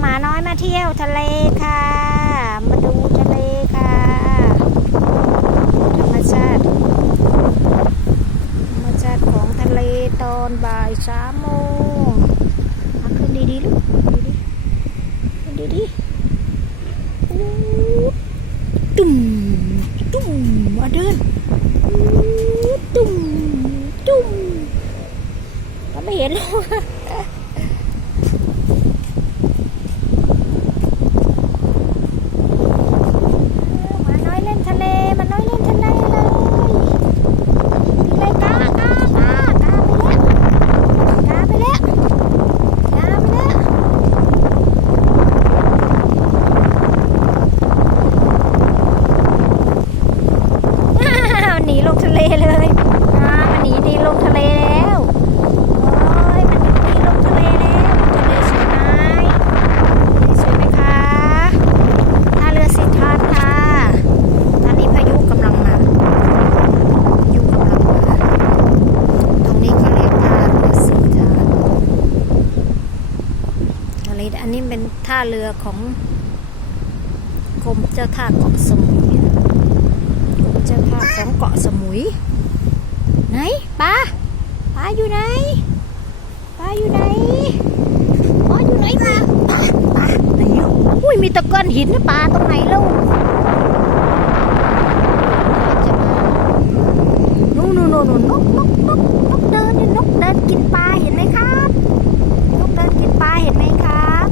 หมาน้อยมาเที่ยวทะเลค่ะ มาดูทะเลค่ะ ธรรมชาติ ธรรมชาติของทะเลตอนบ่ายสามโมงเอาขึ้นดีๆลูกดีๆขึ้นดีๆอู้ตุ่มตุ่มมาเดินตุ่มตุ่มเราไม่เห็นหรอก มาน้อยเล่นทะเลมาน้อยเล่นทะเลเลยไปกากากากากาไปแล้วกาไปแล้วกาไปแล้วอ้าวหนีลงทะเลเลยอ่ามันหนีดีลงทะเลแล้วโอ้ยมันหนีลงทะเลแล้วทะเลสวยไหมทะเลสวยไหมคะ ท่าเรือสินทัศน์ค่ะ ตอนนี้พายุกำลังมาพายุกำลังมา ตรงนี้เขาเรียกท่าเรือสินทัศน์อันนี้อันนี้เป็น ท่าเรือของกรมเจ้าท่าเกาะสมุยกรมเจ้าท่าของเกาะสมุย ไหนปลาปลาอยู่ไหนปลาอยู่ไหนอ๋ออยู่ไหนปลาปลาปลาไหนอ่อุ้ยมีตะกอนหินนะปลาตรงไหนลูกนู่นนู่นนู่นนกนกนกนกเดินเนี่ยนกเดินกินปลาเห็นไหมครับ นกเดินกินปลาเห็นไหมครับ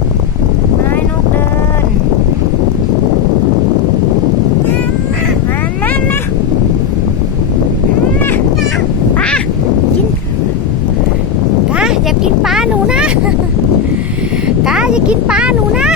นายนกเดินมามามาปลากิน กินปลาหนูนะกาอย่ากินปลาหนูนะ